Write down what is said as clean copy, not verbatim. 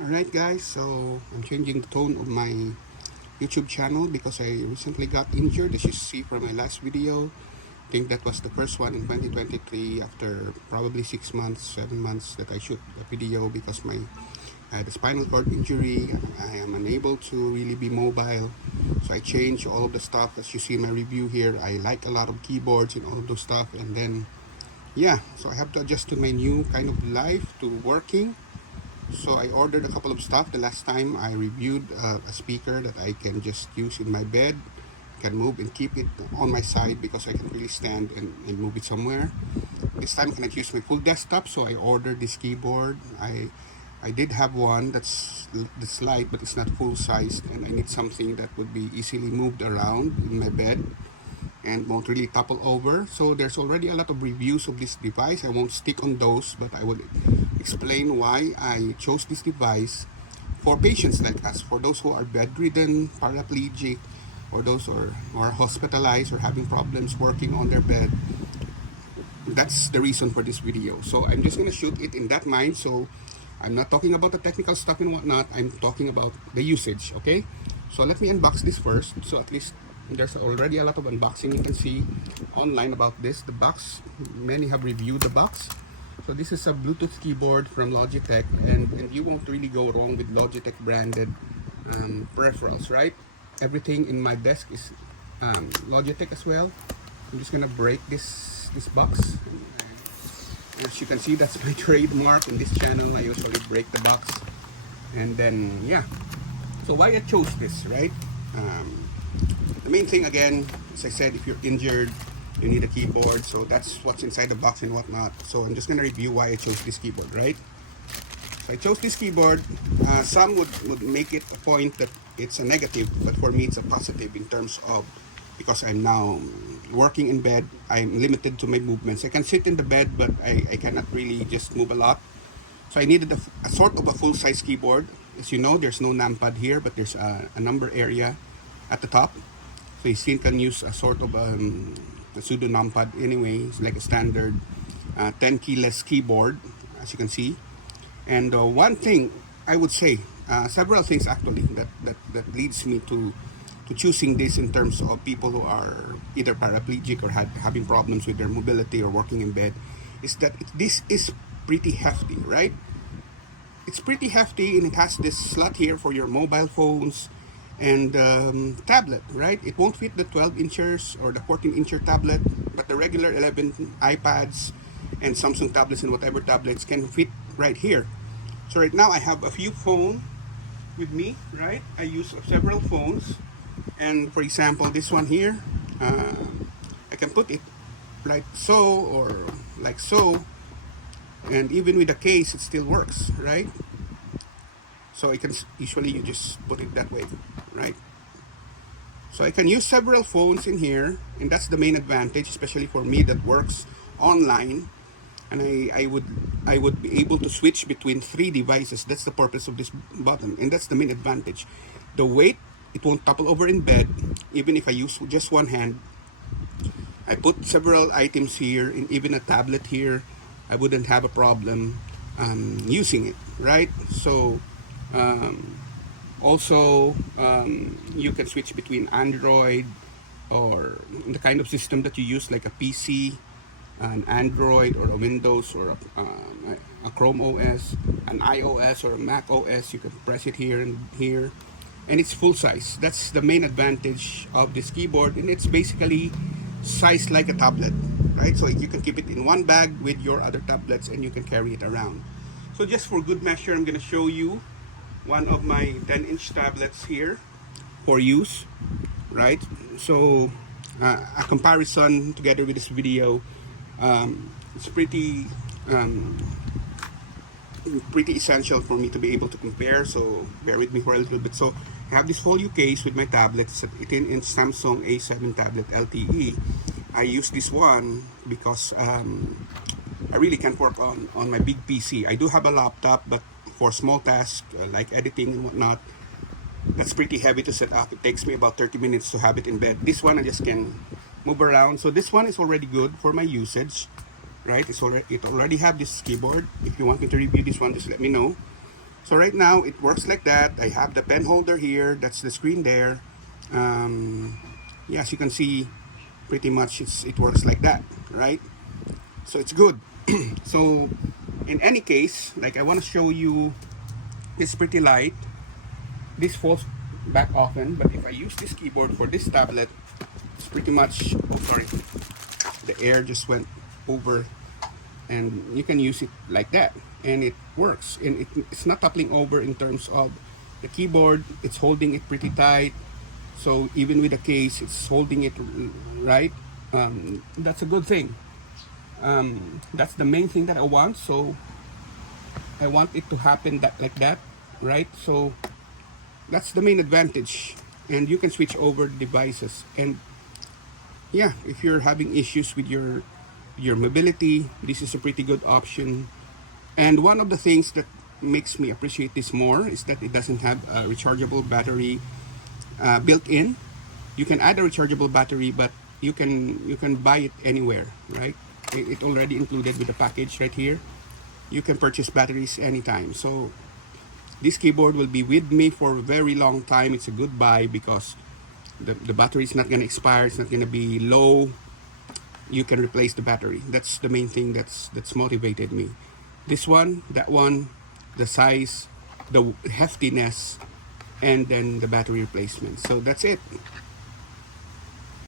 Alright guys, so I'm changing the tone of my YouTube channel because I recently got injured. As you see from my last video, I think that was the first one in 2023 after probably 6 months, 7 months that I shoot a video because I had a spinal cord injury and I am unable to really be mobile. So I changed all of the stuff as you see in my review here. I like a lot of keyboards and all of those stuff, and then yeah, so I have to adjust to my new kind of life, to working. So I ordered a couple of stuff. The last time I reviewed a speaker that I can just use in my bed, can move and keep it on my side because I can really stand and move it somewhere. This time I cannot use my full desktop, so I ordered this keyboard. I did have one that's light, but it's not full sized, and I need something that would be easily moved around in my bed and won't really topple over. So there's already a lot of reviews of this device. I won't stick on those, but I will explain why I chose this device for patients like us, for those who are bedridden, paraplegic, or those who are hospitalized or having problems working on their bed. That's the reason for this video. So I'm just gonna shoot it in that mind. So I'm not talking about the technical stuff and whatnot. I'm talking about the usage, okay? So let me unbox this first. So at least there's already a lot of unboxing you can see online about this. The box, many have reviewed the box. So this is a Bluetooth keyboard from Logitech, and you won't really go wrong with Logitech branded peripherals, right? Everything in my desk is Logitech as well. I'm just gonna break this box. As you can see, that's my trademark in this channel. I usually break the box, and then yeah. So why I chose this, right? The main thing, again, as I said, if you're injured, you need a keyboard. So that's what's inside the box and whatnot. So I'm just gonna review why I chose this keyboard, right? So I chose this keyboard. Some would make it a point that it's a negative, but for me it's a positive in terms of, because I'm now working in bed, I'm limited to my movements. I can sit in the bed, but I cannot really just move a lot. So I needed a sort of a full-size keyboard. As you know, there's no numpad here, but there's a number area at the top. So you still can use a sort of a pseudo numpad anyway. It's like a standard 10 keyless keyboard, as you can see. And one thing I would say, several things actually that leads me to choosing this in terms of people who are either paraplegic or having problems with their mobility or working in bed, is that this is pretty hefty, right? It's pretty hefty, and it has this slot here for your mobile phones and tablet, right? It won't fit the 12 inches or the 14-incher tablet, but the regular 11 iPads and Samsung tablets and whatever tablets can fit right here. So right now I have a few phones with me, right? I use several phones, and for example, this one here, I can put it like so or like so, and even with the case it still works, right? So I can usually you just put it that way, right? So I can use several phones in here, and that's the main advantage, especially for me that works online. And I would be able to switch between 3 devices. That's the purpose of this button, and that's the main advantage. The weight, it won't topple over in bed, even if I use just one hand. I put several items here, and even a tablet here, I wouldn't have a problem using it, right? So also you can switch between Android or the kind of system that you use, like a PC, an Android or a Windows or a Chrome OS, an iOS or a Mac OS. You can press it here and here, and it's full size. That's the main advantage of this keyboard, and it's basically sized like a tablet, right? So you can keep it in one bag with your other tablets, and you can carry it around. So just for good measure, I'm going to show you one of my 10-inch tablets here for use, right? So a comparison together with this video, it's pretty essential for me to be able to compare, so bear with me for a little bit. So I have this folio case with my tablet. It's an 18-inch Samsung A7 tablet LTE. I use this one because I really can't work on my big PC. I do have a laptop, but for small tasks like editing and whatnot, that's pretty heavy to set up. It takes me about 30 minutes to have it in bed. This one I just can move around. So this one is already good for my usage, right? It already have this keyboard. If you want me to review this one, just let me know. So right now it works like that. I have the pen holder here. That's the screen there. Yeah, as you can see, pretty much it works like that, right? So it's good. So in any case, like I want to show you, it's pretty light. This falls back often, but if I use this keyboard for this tablet, it's pretty much, oh sorry, the air just went over, and you can use it like that and it works, and it's not toppling over in terms of the keyboard. It's holding it pretty tight, so even with the case it's holding it right. That's a good thing. That's the main thing that I want, so I want it to happen that like that, right? So that's the main advantage, and you can switch over devices. And yeah, if you're having issues with your mobility, this is a pretty good option. And one of the things that makes me appreciate this more is that it doesn't have a rechargeable battery built in. You can add a rechargeable battery, but you can buy it anywhere, right? It already included with the package right here. You can purchase batteries anytime. So this keyboard will be with me for a very long time. It's a good buy because the battery is not going to expire. It's not going to be low. You can replace the battery. That's the main thing that's motivated me. This one, that one, the size, the heftiness, and then the battery replacement. So that's it.